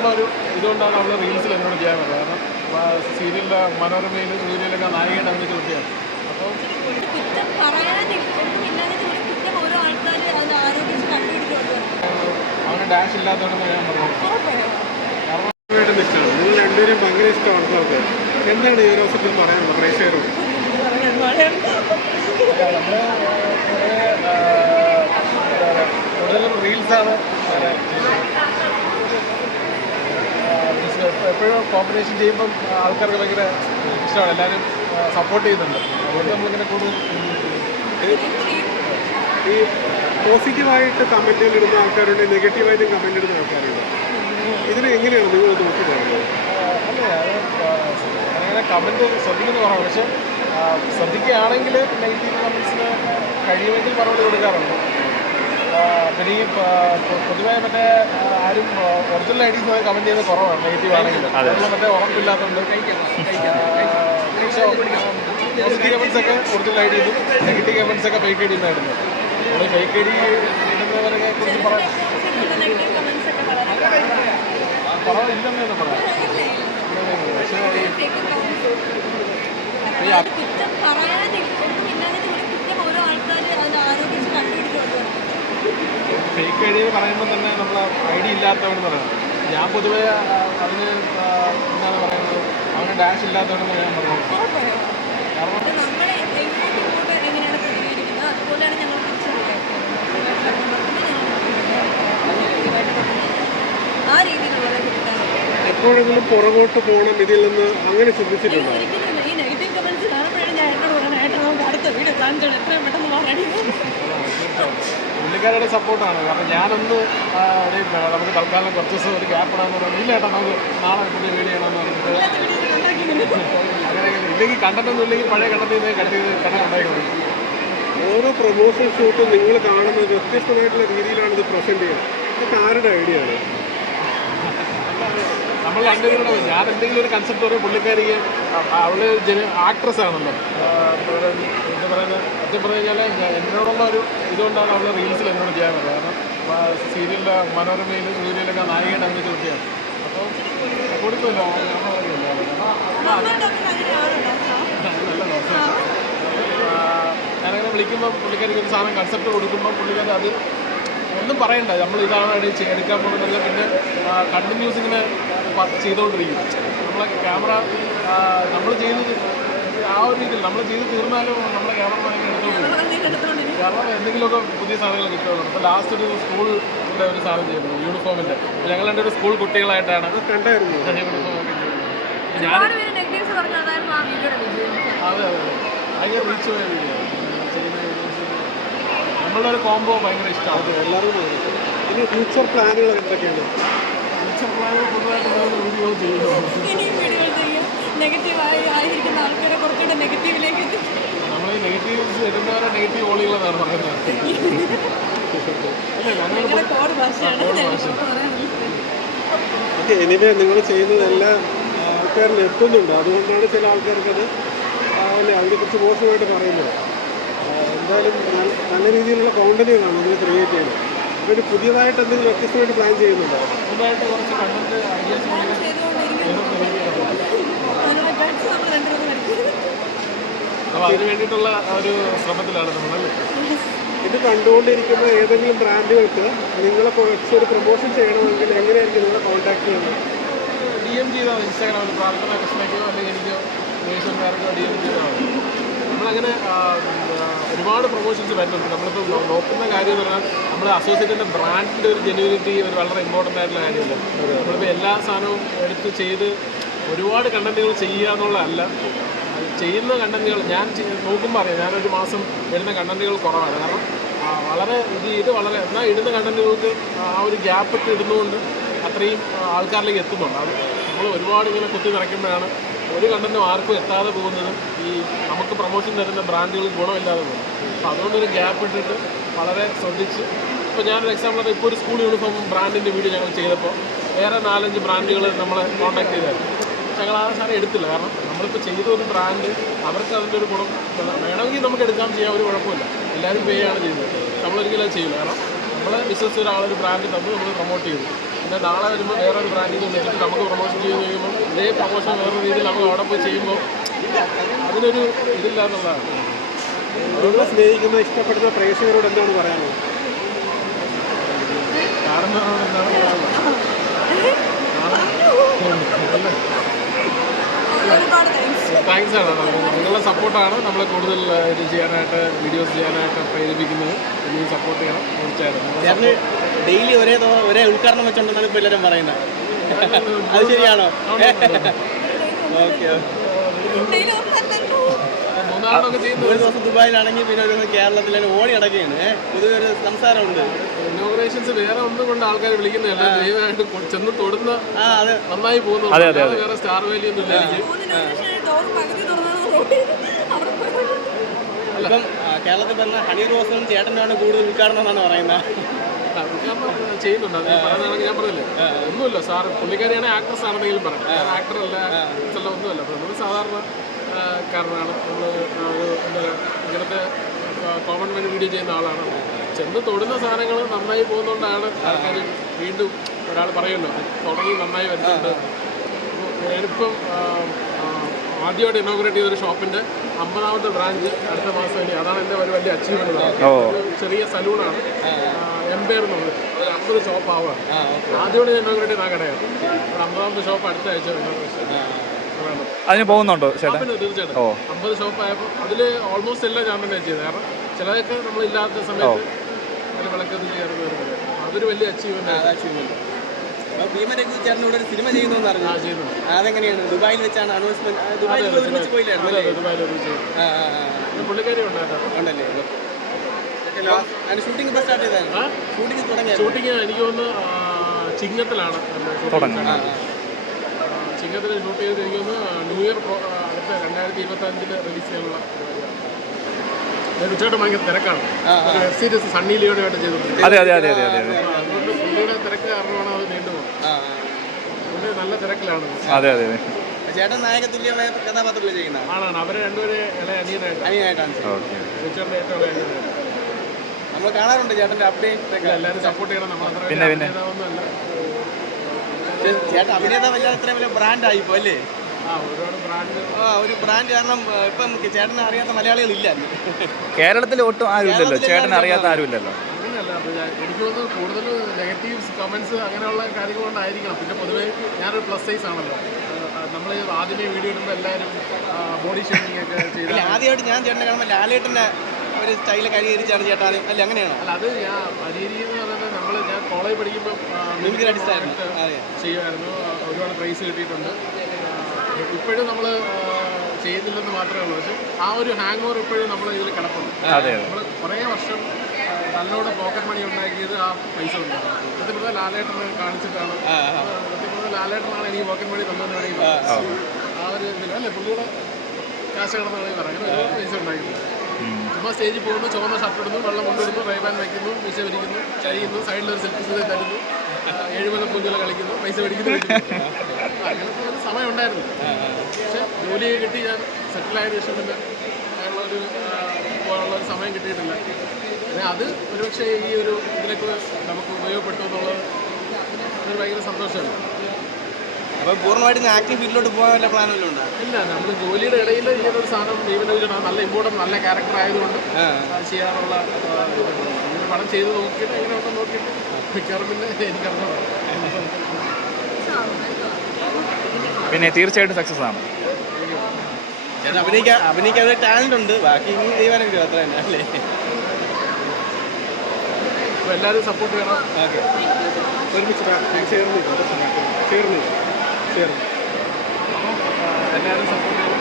എന്നോടുള്ള ഒരു ഇതുകൊണ്ടാണ് അവൾ റീൽസിൽ എന്നോട് ചെയ്യാൻ പറ്റുന്നത് കാരണം സീരിയലിലെ മനോരമയിൽ സീരിയലൊക്കെ നായികയുടെ അപ്പോൾ ആൾക്കാർ ആരോപിച്ച് കണ്ടുപിടിച്ചു അവന് ഡാഷ് ഇല്ലാത്തതുകൊണ്ടാണ് ഞാൻ പറഞ്ഞു ഇഷ്ടമാണ് നിങ്ങൾ രണ്ടുപേരും ഭയങ്കര ഇഷ്ടമാണ് സാർക്ക് എന്താണ് ഈ ഒരു പറയാൻ പറയാനുള്ളത് പ്രേക്ഷകരോട് കൂടുതലും റീൽസാണ് എപ്പോഴും കോമ്പിനേഷൻ ചെയ്യുമ്പം ആൾക്കാർക്ക് ഭയങ്കര ഇഷ്ടമാണ്. എല്ലാവരും സപ്പോർട്ട് ചെയ്യുന്നുണ്ട്. അതുകൊണ്ട് നമ്മളിങ്ങനെ കൂടുതൽ ഈ പോസിറ്റീവായിട്ട് കമന്റുകൾ ഇടുന്ന ആൾക്കാരുണ്ട് നെഗറ്റീവായിട്ട് കമന്റ് ഇടുന്ന ആൾക്കാരുണ്ട്. ഇതിന് എങ്ങനെയാണ് നിങ്ങൾ നോക്കി പറയുന്നത് അല്ല അങ്ങനെ കമന്റ് ശ്രദ്ധിക്കുന്ന കുറവാണ്. പക്ഷെ ശ്രദ്ധിക്കുകയാണെങ്കിൽ നെഗറ്റീവ് കമൻസിന് കഴിയുമെങ്കിൽ മറുപടി കൊടുക്കാറുണ്ട്. പിന്നെ ഈ പൊതുവെ മറ്റേ ആരും ഒറിജിനൽ ഐ പോയി കമന്റ് ചെയ്യുന്നത് കുറവാണ് നെഗറ്റീവ് ആണെങ്കിൽ മറ്റേ ഉറപ്പില്ലാത്തതുകൊണ്ട് പോസിറ്റീവ് കമൻസ് ഒക്കെ ഒറിജിനൽ ഐ നെഗറ്റീവ് കമൻസ് ഒക്കെ ഫേക്ക് ഐ ഡിയിൽ നിന്നായിരുന്നു നമ്മൾ ഫേക്ക് ഐ ഡി ഇടുന്നവരെ കുറിച്ച് പറയാം കുറവില്ലെന്ന് തന്നെ പറയാം. കുറ്റം പറയാനില്ല ഒന്നുമില്ലാതെ ഒരു കുറ്റം ഓരോ ആൾക്കാർ അത് ആരോപിച്ച് കണ്ടുപിടിച്ചു ഫേക്ക് ഐ ഡി എന്ന് പറയുമ്പോൾ തന്നെ നമ്മൾ ഐ ഡി ഇല്ലാത്തവണെന്ന് പറയുന്നത് ഞാൻ പൊതുവേ അതിന് എന്താണ് പറയുന്നത്? അവന് ഡാഷ് ഇല്ലാത്തവണെന്ന് ഞാൻ കിട്ടാൻ എപ്പോഴെങ്കിലും പുറകോട്ട് പോകണം ഇതിൽ നിന്ന് അങ്ങനെ ചിന്തിച്ചിട്ടുണ്ടോ? ഈ നെഗറ്റീവ് കമന്റ്സ് കാണുമ്പോഴാണ് ഞാൻ എന്നോട് പറയുന്നത് ഏട്ടാ നമുക്ക് അടുത്ത വീഡിയോ കാണിച്ചോളൂ എത്രയും പെട്ടെന്ന് പറയണം പുള്ളിക്കാരുടെ സപ്പോർട്ടാണ് കാരണം ഞാനൊന്ന് ഒരു, നമുക്ക് തൽക്കാലം കുറച്ച് ദിവസം ഒരു ഗ്യാപ്പ് ഇടാന്ന് പറഞ്ഞു ഇല്ല ഏട്ടാ നമുക്ക് നാളെ പുതിയ വീഡിയോ ചെയ്യണമെന്ന് പറഞ്ഞിട്ട് അങ്ങനെ ഇല്ലെങ്കിൽ കണ്ടന്റ് ഒന്നും ഇല്ലെങ്കിൽ പഴയ കണ്ടന്റ് കണ്ടത് കണ്ടന്റ് ഉണ്ടായിക്കോളും. ഓരോ പ്രൊമോഷൻ ഷൂട്ടും നിങ്ങൾ കാണുന്ന വ്യത്യസ്തമായിട്ടുള്ള രീതിയിലാണ് ഇത് പ്രസന്റ് ചെയ്യുന്നത്. ഇതൊക്കെ ആരുടെ ഐഡിയ ആണ്? നമ്മൾ കൂടെ ഞാൻ എന്തെങ്കിലും ഒരു കൺസെപ്റ്റ് പറയും പുള്ളിക്കാരിക്ക് അവൾ ജന ആക്ട്രസ് ആണല്ലോ. എന്താ പറയുന്നത് സത്യം പറഞ്ഞു കഴിഞ്ഞാൽ എന്നോടുള്ള ഒരു ഇതുകൊണ്ടാണ് അവൾ റീൽസിൽ എന്നോട് ചെയ്യാൻ പറ്റുന്നത് കാരണം സീരിയലിലെ മനോരമയിൽ സീരിയലൊക്കെ നായികയുടെ അങ്ങനെ കുട്ടിയാണ് അപ്പോൾ കൊടുക്കുമല്ലോ ഞാനങ്ങനെ വിളിക്കുമ്പോൾ പുള്ളിക്കാരിക്ക് ഒരു സാധനം കൺസെപ്റ്റ് കൊടുക്കുമ്പോൾ പുള്ളിക്കാരി അത് ഒന്നും പറയണ്ട. നമ്മൾ ഇതാണ് എടുക്കാൻ പോകുന്നത്. പിന്നെ കണ്ടിന്യൂസ് ഇങ്ങനെ പ- ചെയ്തുകൊണ്ടിരിക്കും നമ്മളെ ക്യാമറ നമ്മൾ ചെയ്ത് ആ ഒരു രീതിയിൽ നമ്മൾ ചെയ്ത് തീർന്നാലും നമ്മളെ ക്യാമറമാൻ എടുത്തോണ്ടിരിക്കും. കാരണം എന്തെങ്കിലുമൊക്കെ പുതിയ സാധനങ്ങൾ കിട്ടുമല്ലോ അപ്പോൾ ലാസ്റ്റ് ഒരു സ്കൂളിന്റെ ഒരു സാധനം ചെയ്യുന്നു യൂണിഫോമിന്റെ ഞങ്ങൾ രണ്ട് ഒരു സ്കൂൾ കുട്ടികളായിട്ടാണ്. ഞാൻ അതെ അതെ ഭയങ്കര റീച്ച് പോയ വീഡിയോ നമ്മളുടെ ഒരു കോംബോ ഭയങ്കര ഇഷ്ടമാണ്. എല്ലാവരും ഇനി ഫ്യൂച്ചർ പ്ലാനുകൾ എന്തൊക്കെയാണ്? പുതുതായിട്ട് വീഡിയോ ചെയ്യുന്നു നെഗറ്റീവായി ആയിരിക്കുന്ന ആൾക്കാരെ കുറച്ചുകൂടെ നെഗറ്റീവിലേക്ക് നമ്മൾ നെഗറ്റീവ് ഓളികളെന്നാണ് പറയുന്നത്. ഓക്കെ എനിവേ നിങ്ങൾ ചെയ്യുന്നതെല്ലാം ആൾക്കാരിൽ എത്തുന്നുണ്ട്. അതുകൊണ്ടാണ് ചില ആൾക്കാർക്ക് അത് അല്ലെ അതിനെക്കുറിച്ച് മോശമായിട്ട് പറയുന്നത്. എന്തായാലും നല്ല- നല്ല രീതിയിലുള്ള കോണ്ടന്റുകളാണ് നിങ്ങൾ ക്രിയേറ്റ് ചെയ്യുന്നത്. ഒരു പുതിയതായിട്ട് എന്തെങ്കിലും വ്യത്യസ്തമായിട്ട് പ്ലാൻ ചെയ്യുന്നുണ്ടോ? പുതുതായിട്ട് കുറച്ച് കണ്ടന്റ് നമ്മൾ അപ്പോൾ അതിന് വേണ്ടിയിട്ടുള്ള ഒരു ശ്രമത്തിലാണ് നമ്മളല്ലേ ഇത് കണ്ടുകൊണ്ടിരിക്കുന്ന ഏതെങ്കിലും ബ്രാൻഡുകൾക്ക് നിങ്ങളെ കുറച്ച് ഒരു പ്രൊമോഷൻ ചെയ്യണമെങ്കിൽ എങ്ങനെയായിരിക്കും നിങ്ങളെ കോൺടാക്ട് ചെയ്യുന്നത്? ഡി എം ചെയ്താൽ മതി ഇൻസ്റ്റാഗ്രാമിൽ പ്രാർത്ഥന കൃഷ്ണയ്ക്കോ അല്ലെങ്കിൽ എനിക്കോ ഡി എം ചെയ്താൽ മതി. നമ്മളങ്ങനെ ഒരുപാട് പ്രൊമോഷൻസ് വരുന്നുണ്ട്. നമ്മളിപ്പോൾ നോക്കുന്ന കാര്യം എന്ന് പറഞ്ഞാൽ നമ്മൾ അസോസിയേറ്റിന്റെ ബ്രാൻഡിന്റെ ഒരു ജെന്യൂനിറ്റി ഒരു വളരെ ഇമ്പോർട്ടന്റ് ആയിട്ടുള്ള കാര്യമല്ല? നമ്മളിപ്പോൾ എല്ലാ സാധനവും എടുത്ത് ചെയ്ത് ഒരുപാട് കണ്ടന്റുകൾ ചെയ്യുക എന്നുള്ളതല്ല. ചെയ്യുന്ന കണ്ടന്റുകൾ ഞാൻ നോക്കുമ്പോൾ അറിയാം ഞാനൊരു മാസം വരുന്ന കണ്ടന്റുകൾ കുറവാണ്. കാരണം വളരെ ഇത് ഇത് വളരെ എന്നാൽ ഇടുന്ന കണ്ടന്റുകൾക്ക് ആ ഒരു ഗ്യാപ്പ് ഇട്ട് ഇടുന്നതുകൊണ്ട് അത്രയും ആൾക്കാരിലേക്ക് എത്തുന്നുണ്ട്. അത് നമ്മൾ ഒരുപാട് ഇങ്ങനെ കുത്തി നിറയ്ക്കുമ്പോഴാണ് ഒരു കണ്ടന്റും ആർക്കും എത്താതെ പോകുന്നതും ഈ നമുക്ക് പ്രൊമോഷൻ തരുന്ന ബ്രാൻഡുകൾ ഗുണമില്ലാതെ പോകും. അപ്പോൾ അതുകൊണ്ടൊരു ഗ്യാപ്പ് ഇട്ടിട്ട് വളരെ ശ്രദ്ധിച്ച് ഇപ്പോൾ ഞാനൊരു എക്സാമ്പിൾ ഇപ്പോൾ ഒരു സ്കൂൾ യൂണിഫോം ബ്രാൻഡിന്റെ വീഡിയോ ഞങ്ങൾ ചെയ്തപ്പോൾ വേറെ നാലഞ്ച് ബ്രാൻഡുകൾ നമ്മൾ കോൺടാക്ട് ചെയ്തായിരുന്നു. ഞങ്ങൾ ആ സാധനം എടുത്തില്ല. കാരണം നമ്മളിപ്പോൾ ചെയ്ത ഒരു ബ്രാൻഡ് അവർക്ക് അതിന്റെ ഒരു ഗുണം വേണമെങ്കിൽ നമുക്ക് എടുക്കാൻ ചെയ്യാൻ ഒരു കുഴപ്പമില്ല. എല്ലാവരും പേ ആണ് ചെയ്യുന്നത്. നമ്മളൊരിക്കലും അത് ചെയ്യില്ല. കാരണം നമ്മളെ ബിസിനസ് ഒരാളൊരു ബ്രാൻഡ് തന്നു നമ്മൾ പ്രൊമോട്ട് ചെയ്തു. പിന്നെ നാളെ വരുമ്പോൾ വേറൊരു ബ്രാൻഡിൽ നിന്ന് നമുക്ക് പ്രൊമോഷൻ ചെയ്ത് കഴിയുമ്പോൾ ഇതേ പ്രൊമോഷൻ വേറെ രീതിയിൽ നമ്മൾ അവിടെ പോയി ചെയ്യുമ്പോൾ അതിനൊരു ഇതില്ല എന്നുള്ളതാണ് നിങ്ങളെ സ്നേഹിക്കുന്ന ഇഷ്ടപ്പെടുന്ന പ്രേക്ഷകരോട് എന്താണ് പറയാനുള്ളത്? കാരണം എന്താണ് പറയാനുള്ളത്? താങ്ക്സ് ആണ്. നിങ്ങളുടെ സപ്പോർട്ടാണ് നമ്മളെ കൂടുതൽ ഇത് ചെയ്യാനായിട്ട് വീഡിയോസ് ചെയ്യാനായിട്ട് പ്രേരിപ്പിക്കുന്നത്. ഇനിയും സപ്പോർട്ട് ചെയ്യണം തീർച്ചയായിട്ടും. ഡെയിലി ഒരേ ഒരേ ഉദ്ഘാടനം വെച്ചോണ്ടെന്നാണ് ഇപ്പോൾ എല്ലാവരും പറയുന്നത്. അത് ശരിയാണോ? ഓക്കെ ഒരു ദിവസം ദുബായിലാണെങ്കിൽ പിന്നെ ഒരു ദിവസം കേരളത്തിൽ തന്നെ ഓടി നടക്കുകയാണ്. പുതിയൊരു പൊതുവെ ഒരു സംസാരമുണ്ട്. ഇനോഗ്രേഷൻസ് വേറെ ഒന്നും കൊണ്ട് ആൾക്കാർ വിളിക്കുന്നില്ല ദൈവമായിട്ട് ചെന്ന് തൊടുന്ന ആ അത്. നന്നായി പോകുന്നു. വേറെ സ്റ്റാർ വാല്യൂ ഒന്നും ഇല്ല എനിക്ക്. ഇപ്പം കേരളത്തിൽ തന്നെ ഹണി റോസും ചേട്ടനാണ് കൂടുതൽ ഉദ്ഘാടനം എന്നാണ് പറയുന്നത്. ചെയ്യുന്നുണ്ട്. അത് പറയുന്നതാണെങ്കിൽ ഞാൻ പറഞ്ഞില്ലേ? ഒന്നുമില്ല സാർ പുള്ളിക്കാരിയാണ് ആക്ട്രസ് ആണെന്നെങ്കിലും പറയാം ആക്ടർ ആക്ടറല്ല ആക്ട്രസ് അല്ല ഒന്നുമല്ല. അപ്പോൾ നമ്മൾ സാധാരണ കാരണമാണ് നമ്മൾ ഒരു എന്താ ഇങ്ങനത്തെ കോമൺ മാൻ വീഡിയോ ചെയ്യുന്ന ആളാണ്. ചെന്ന് തൊടുന്ന സാധനങ്ങൾ നന്നായി പോകുന്നതുകൊണ്ടാണ് ആൾക്കാർ വീണ്ടും ഒരാൾ പറയുമല്ലോ തുടങ്ങി നന്നായി വരുന്നുണ്ട്. ഞാനിപ്പം ആദ്യമായിട്ട് ഇനോഗ്രേറ്റ് ചെയ്തൊരു ഷോപ്പിന്റെ അമ്പതാമത്തെ ബ്രാഞ്ച് അടുത്ത മാസം ഇനി അതാണ് എന്റെ ഒരു വലിയ അച്ചീവ്മെന്റ് ചെറിയ സലൂണാണ് എംപയർ എന്നുള്ളത് ഒരു അമ്പത് ഷോപ്പ് ആവുക. ആദ്യമായിട്ട് ഞാൻ ഇനോഗ്രേറ്റ് ചെയ്ത ആ കടയാണ്. അമ്പതാമത്തെ ഷോപ്പ് അടുത്ത ആഴ്ച അതിന് പോകുന്നുണ്ടോ ചേട്ടാ? തീർച്ചയായിട്ടും. അമ്പത് ഷോപ്പ് ആയപ്പോൾ അതിൽ ഓൾമോസ്റ്റ് എല്ലാം ഞാൻ തന്നെ ചെയ്തത്. കാരണം ചിലതൊക്കെ നമ്മളില്ലാത്ത സമയത്ത് വിളക്കത്തിൽ വിളക്കത് ചെയ്യാറുണ്ട് അതൊരു വലിയ അച്ചീവ്മെന്റ് ആണ്. ഭീമ രഘു ചേട്ടൻ ഇവിടെ ഒരു സിനിമ ചെയ്യുന്നു അറിഞ്ഞു. അതെങ്ങനെയാണ്? ദുബായിൽ വെച്ചാണ് അനൗൺസ്മെന്റ് ദുബായിൽ ഒരുമിച്ച് പോയില്ലായിരുന്നു ഉണ്ടല്ലേ? ഷൂട്ടിംഗ് ഇപ്പോൾ സ്റ്റാർട്ട് ചെയ്തായിരുന്നു ഷൂട്ടിംഗ് ഷൂട്ടിംഗ് എനിക്ക് തോന്നുന്നു ചിങ്ങത്തിലാണ് തുടങ്ങുന്നത്. ചിങ്ങത്തിൽ ഷൂട്ട് ചെയ്ത് എനിക്ക് തോന്നുന്നു ന്യൂ ഇയർ അടുത്ത രണ്ടായിരത്തി ഇരുപത്തി അഞ്ചിൽ റിലീസ് ചെയ്യാനുള്ള പരിപാടിയാണ്. ഉച്ചയായിട്ട് ഭയങ്കര തിരക്കാണ്. വെബ് സീരീസ് സണ്ണി ലിയോണായിട്ട് ചെയ്തിട്ടുണ്ട് അതെ അതെ അതെ അതെ അതെ അതെ. അതുകൊണ്ട് പുള്ളിയുടെ തിരക്ക് കാരണമാണ് അത് നീണ്ടുപോകുന്നത് ആ പുള്ളി നല്ല തിരക്കിലാണ്. അതെ അതെ അതെ. ചേട്ടൻ നായക തുല്യമായ കഥാപാത്രങ്ങൾ ചെയ്യുന്ന ആണാണ്. അവരെ രണ്ടുപേരെ അനിയനായിട്ടാണ്. ഏറ്റവും നമ്മൾ കാണാറുണ്ട് ചേട്ടന്റെ അപ്ഡേറ്റ് എല്ലാവരും സപ്പോർട്ട് ചെയ്യണം. നമ്മൾ പിന്നെ, ചേട്ടൻ അഭിനേതാവ് അല്ലാതെ ഇത്രയും വലിയ ബ്രാൻഡ് ആയിപ്പോ അല്ലേ? ഒരു ബ്രാൻഡ് കാരണം ഇപ്പം ചേട്ടനെ അറിയാത്ത മലയാളികളില്ല. കേരളത്തിൽ ഒട്ടും ആരുമില്ലല്ലോ. ചേട്ടൻ അറിയാത്ത ആരുമില്ലല്ലോ. എനിക്ക് തോന്നുന്നു കമൻസ് അങ്ങനെയുള്ള കാര്യങ്ങൾ കൊണ്ടായിരിക്കണം. പിന്നെ പൊതുവേ ഞാനൊരു പ്ലസ് സൈസ് ആണല്ലോ. നമ്മൾ ആദ്യമേ വീഡിയോ ഇടുമ്പോൾ എല്ലാവരും ബോഡി ഷേപ്പിംഗ് ഒക്കെ ചെയ്ത് ആദ്യമായിട്ട് ഞാൻ ചേട്ടനെ കാണുമ്പോൾ ലാലേട്ടന്റെ ഒരു സ്റ്റൈൽ കഴിയിരിച്ചാണ് ചേട്ടാ അല്ല അങ്ങനെയാണോ? അല്ല അത് ഞാൻ അനീരി എന്ന് പറയുന്നത് നമ്മൾ ഞാൻ കോളേജ് പഠിക്കുമ്പോൾ മിമിക്രി ചെയ്യുമായിരുന്നു. ഒരുപാട് പ്രൈസ് കിട്ടിയിട്ടുണ്ട്. ഇപ്പോഴും നമ്മൾ ചെയ്യുന്നില്ലെന്ന് മാത്രമേ ഉള്ളൂ. പക്ഷെ ആ ഒരു ഹാങ് ഓവർ ഇപ്പോഴും നമ്മൾ ഇതിൽ കിടപ്പുണ്ട്. അതെ നമ്മൾ കുറേ വർഷം നല്ലോണം പോക്കറ്റ് മണി ഉണ്ടാക്കിയത് ആ പൈസ കൊണ്ടാണ്. സത്യം പറഞ്ഞാൽ ലാലേട്ടനെ കാണിച്ചിട്ടാണ്. ലാലേട്ടനാണ് എനിക്ക് പോക്കറ്റ് മണി തന്നെ വേണമെങ്കിൽ ആ ഒരു ഇതിൽ അല്ലേ പുള്ളിയുടെ കാശ് കിടന്ന് വേണമെങ്കിൽ പറയാം. അങ്ങനെ ഒരുപാട് പൈസ ഉണ്ടാക്കിയിട്ടുണ്ട് ചുമ്മാ സ്റ്റേജിൽ പോകുന്നു ചുവന്ന ഷർട്ട് ഇടുന്നു വെള്ളം കൊണ്ടിടുന്നു റൈബാൻ വയ്ക്കുന്നു പൈസ വിരിക്കുന്നു ചരിയുന്നു സൈഡിൽ ഒരു സെൽഫി ചെയ്ത് തരുന്നു എഴുപത് പൂഞ്ചില കളിക്കുന്നു പൈസ മേടിക്കുന്നു അങ്ങനത്തെ ഒരു സമയം ഉണ്ടായിരുന്നു. പക്ഷെ ജോലിയെ കിട്ടി ഞാൻ സെറ്റിലായതിനു ശേഷം പിന്നെ അങ്ങനെയുള്ള ഒരു പോലുള്ള ഒരു സമയം കിട്ടിയിട്ടില്ല. പിന്നെ അത് ഒരുപക്ഷെ ഈ ഒരു ഇതിലേക്ക് നമുക്ക് ഉപയോഗപ്പെട്ടു എന്നുള്ളത് ഒരു ഭയങ്കര സന്തോഷമല്ല? അപ്പോൾ പൂർണമായിട്ട് ആക്റ്റീവ് ഫീൽഡിലോട്ട് പോകാൻ വല്ല പ്ലാൻ വല്ലതും ഉണ്ടോ? ഇല്ല നമ്മൾ ജോലിയുടെ ഇടയിൽ ഇങ്ങനെ ഒരു സാധനം ദൈവം നല്ല ഇമ്പോർട്ടന്റ് നല്ല ക്യാരക്ടർ ആയതുകൊണ്ട് അത് ചെയ്യാനുള്ള. ഇങ്ങനെ പടം ചെയ്ത് നോക്കിയിട്ട് എങ്ങനെ ഉണ്ടെന്ന് നോക്കിയിട്ട് മിക്കവാറും പിന്നെ എനിക്കറിഞ്ഞോ പിന്നെ തീർച്ചയായിട്ടും സക്സസ് ആണ്. അഭിനയിക്കാൻ അഭിനയിക്കാൻ ടാലന്റ് ടാലന്റ് ഉണ്ട്. ബാക്കി ദൈവാനുഗ്രഹം അത്ര തന്നെ അല്ലേ? അപ്പോൾ എല്ലാവരും സപ്പോർട്ട് ചെയ്യണം ഓക്കെ ഒരുമിച്ച് ചേർന്ന് ചേർന്ന് ചേർന്ന് അപ്പം എല്ലാവരും സപ്പോർട്ട് ചെയ്യണം.